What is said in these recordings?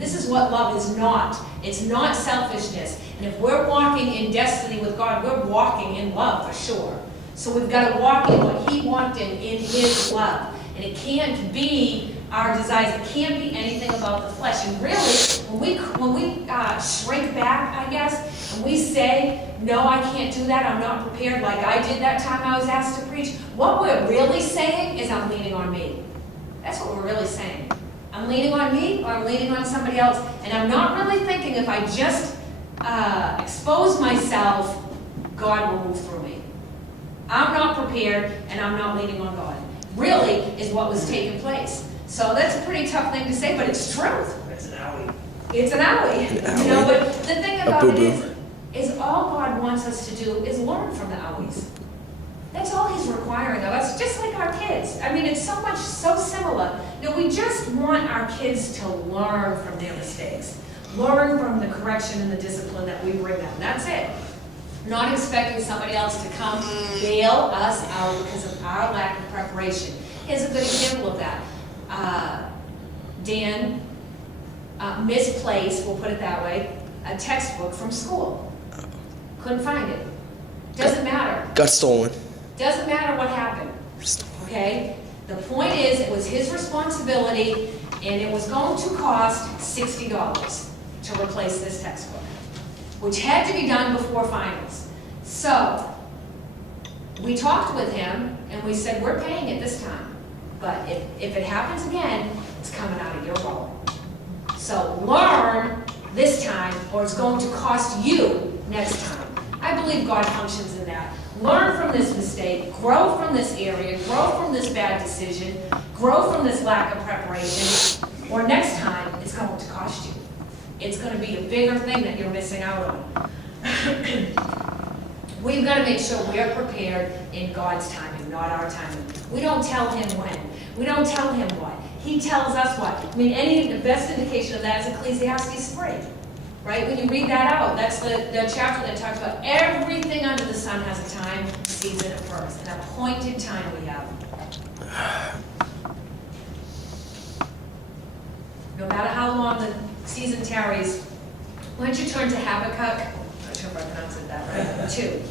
This is what love is not. It's not selfishness. And if we're walking in destiny with God, we're walking in love for sure. So we've got to walk in what He wanted in His love. And it can't be our desires. It can't be anything about the flesh. And really, when we shrink back, I guess, and we say, no, I can't do that, I'm not prepared, like I did that time I was asked to preach, what we're really saying is I'm leaning on me. That's what we're really saying. I'm leaning on me, or I'm leaning on somebody else, and I'm not really thinking if I just expose myself, God will move through me. I'm not prepared, and I'm not leaning on God. Really is what was taking place. So that's a pretty tough thing to say, but it's truth. It's an owie. It's an owie. You know, but the thing about it is all God wants us to do is learn from the owies. That's all He's requiring of us, just like our kids. I mean, it's so similar. You know, we just want our kids to learn from their mistakes. Learn from the correction and the discipline that we bring them. That's it. Not expecting somebody else to come bail us out because of our lack of preparation. Here's a good example of that. Dan misplaced, we'll put it that way, a textbook from school. Couldn't find it. Doesn't matter. Got stolen. Doesn't matter what happened. Okay? The point is, it was his responsibility, and it was going to cost $60 to replace this textbook, which had to be done before finals. So, we talked with him, and we said, we're paying it this time. But if it happens again, it's coming out of your wallet. So learn this time, or it's going to cost you next time. I believe God functions in that. Learn from this mistake, grow from this area, grow from this bad decision, grow from this lack of preparation, or next time, it's going to cost you. It's going to be a bigger thing that you're missing out on. We've got to make sure we're prepared in God's timing, not our timing. We don't tell Him when. We don't tell Him what. He tells us what. I mean, the best indication of that is Ecclesiastes 3. Right? When you read that out, that's the chapter that talks about everything under the sun has a time, season, and purpose. An appointed time we have. No matter how long the season tarries, why don't you turn to Habakkuk? I'm not sure if I pronounced it that right. 2.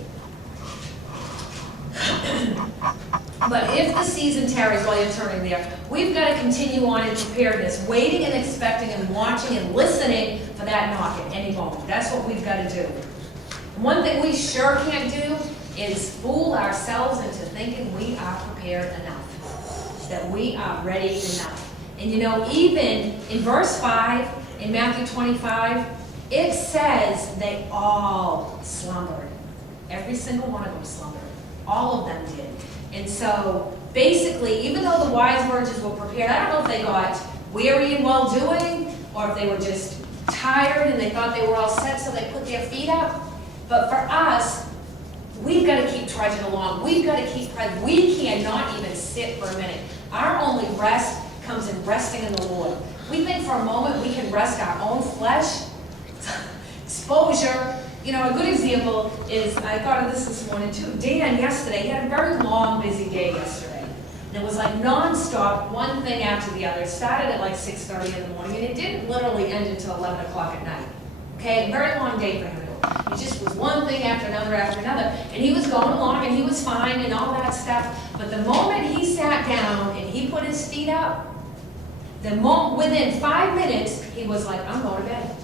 But if the season tarries while you're turning there, we've got to continue on in preparedness, waiting and expecting and watching and listening for that knock at any moment. That's what we've got to do. And one thing we sure can't do is fool ourselves into thinking we are prepared enough, that we are ready enough. And you know, even in verse 5, in Matthew 25, it says they all slumbered. Every single one of them slumbered. All of them did. And so, basically, even though the wise virgins were prepared, I don't know if they got weary and well-doing, or if they were just tired and they thought they were all set, so they put their feet up. But for us, we've got to keep trudging along. We've got to keep pressing. We cannot even sit for a minute. Our only rest comes in resting in the Lord. We think for a moment we can rest our own flesh. Exposure. You know, a good example is, I thought of this morning too. Dan yesterday, he had a very long, busy day yesterday. And it was like non-stop, one thing after the other. It started at like 6:30 in the morning, and it didn't literally end until 11 o'clock at night. Okay, a very long day for him. It just was one thing after another after another. And he was going along, and he was fine, and all that stuff. But the moment he sat down and he put his feet up, within 5 minutes, he was like, I'm going to bed.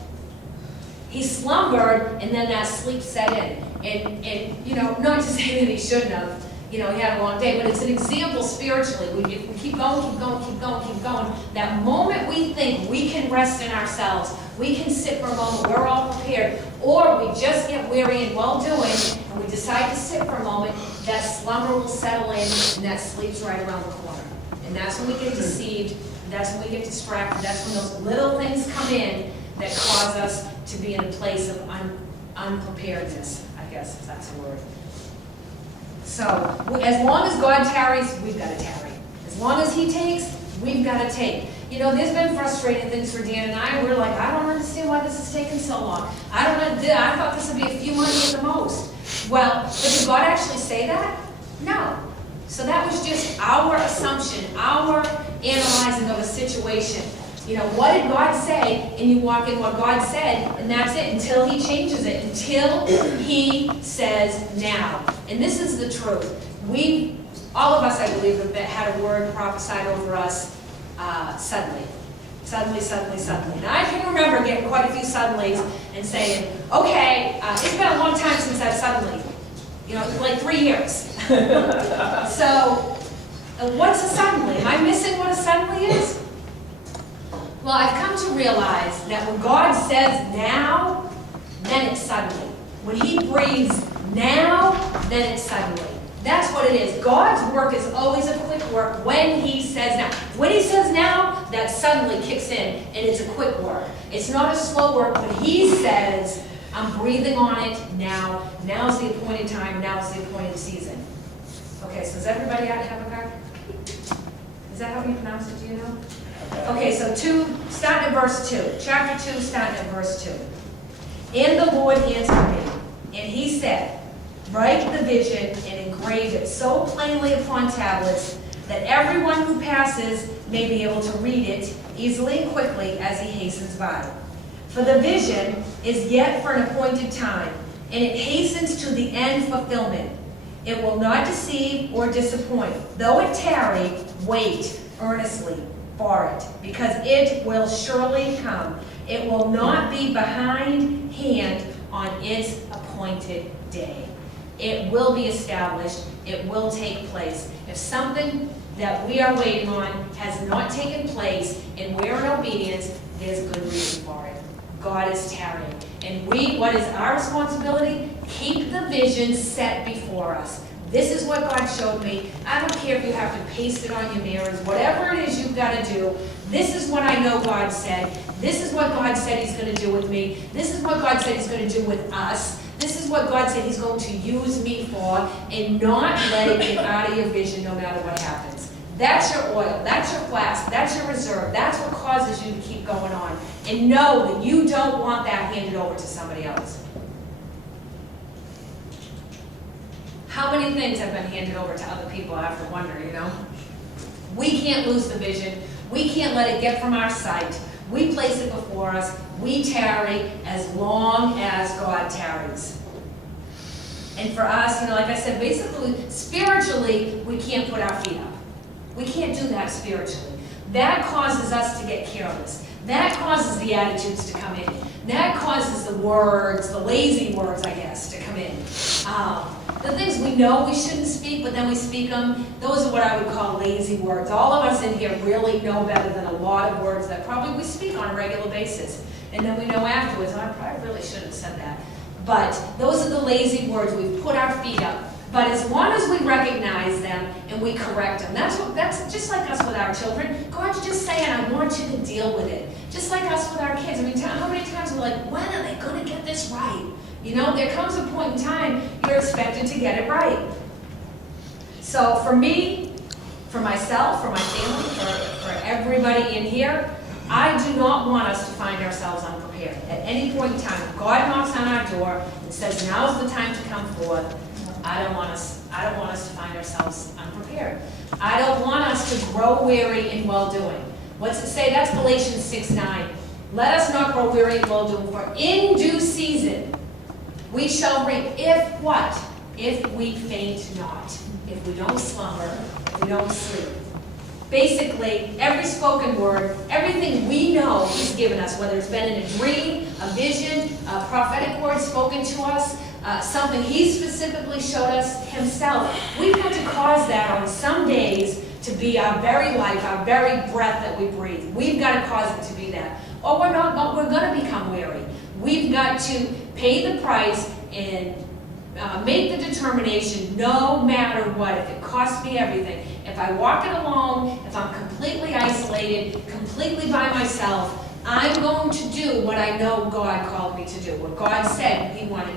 He slumbered, and then that sleep set in. And you know, not to say that he shouldn't have, you know, he had a long day, but it's an example spiritually. If we keep going, keep going, keep going, keep going, that moment we think we can rest in ourselves, we can sit for a moment, we're all prepared, or we just get weary and well-doing, and we decide to sit for a moment, that slumber will settle in, and that sleep's right around the corner. And that's when we get deceived, that's when we get distracted, that's when those little things come in that cause us to be in a place of unpreparedness, I guess, if that's a word. So, as long as God tarries, we've got to tarry. As long as He takes, we've got to take. You know, there's been frustrating things for Dan and I. We're like, I don't understand why this is taking so long. I thought this would be a few months at the most. Well, but did God actually say that? No. So that was just our assumption, our analyzing of a situation. You know, what did God say? And you walk in what God said, and that's it, until he changes it, until he says now. And this is the truth. All of us, I believe, have had a word prophesied over us suddenly. Suddenly. And I can remember getting quite a few suddenlies and saying, okay, it's been a long time since I've suddenly, like 3 years. So, what's a suddenly? Am I missing what a suddenly is? Well, I've come to realize that when God says now, then it's suddenly. When he breathes now, then it's suddenly. That's what it is. God's work is always a quick work when he says now. When he says now, that suddenly kicks in, and it's a quick work. It's not a slow work. When he says, I'm breathing on it now, now's the appointed time, now's the appointed season. Okay, so is everybody out of Habakkuk? Is that how you pronounce it? Do you know? Okay, so starting at verse 2. Chapter 2, starting at verse 2. And the Lord answered me, and he said, write the vision and engrave it so plainly upon tablets that everyone who passes may be able to read it easily and quickly as he hastens by. For the vision is yet for an appointed time, and it hastens to the end fulfillment. It will not deceive or disappoint. Though it tarry, wait earnestly for it, because it will surely come. It will not be behindhand on its appointed day. It will be established. It will take place. If something that we are waiting on has not taken place and we're in obedience, there's good reason for it. God is tarrying. And what is our responsibility? Keep the vision set before us. This is what God showed me. I don't care if you have to paste it on your mirrors, whatever it is you've got to do. This is what I know God said. This is what God said he's going to do with me. This is what God said he's going to do with us. This is what God said he's going to use me for, and not let it get out of your vision no matter what happens. That's your oil. That's your flask. That's your reserve. That's what causes you to keep going on. And know that you don't want that handed over to somebody else. How many things have been handed over to other people, I have to wonder, We can't lose the vision. We can't let it get from our sight. We place it before us. We tarry as long as God tarries. And for us, like I said, basically, spiritually, we can't put our feet up. We can't do that spiritually. That causes us to get careless. That causes the attitudes to come in. That causes the words, the lazy words, I guess, to come in. The things we know we shouldn't speak, but then we speak them, those are what I would call lazy words. All of us in here really know better than a lot of words that probably we speak on a regular basis. And then we know afterwards, I probably really shouldn't have said that. But those are the lazy words. We've put our feet up. But as long as we recognize them and we correct them, that's just like us with our children. God's just saying, I want you to deal with it. Just like us with our kids. I mean, how many times we're like, when are they going to get this right? There comes a point in time you're expected to get it right. So for me, for myself, for my family, for everybody in here, I do not want us to find ourselves unprepared. At any point in time, if God knocks on our door and says, now's the time to come forth, I don't want us to find ourselves unprepared. I don't want us to grow weary in well-doing. What's it say? That's Galatians 6:9. Let us not grow weary in well-doing, for in due season we shall reap. If what? If we faint not. If we don't slumber, if we don't sleep. Basically, every spoken word, everything we know he's given us, whether it's been in a dream, a vision, a prophetic word spoken to us, something he specifically showed us himself, we've got to cause that on some days to be our very life, our very breath that we breathe. We've got to cause it to be that. Or we're going to become weary. We've got to pay the price and make the determination no matter what. If it costs me everything, if I walk it alone, if I'm completely isolated, completely by myself, I'm going to do what I know God called me to do, what God said he wanted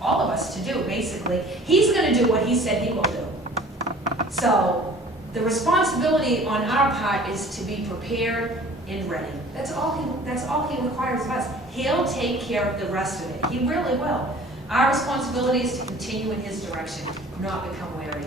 all of us to do, basically. He's going to do what he said he will do. So the responsibility on our part is to be prepared and ready. That's all he requires of us. He'll take care of the rest of it. He really will. Our responsibility is to continue in his direction, not become weary.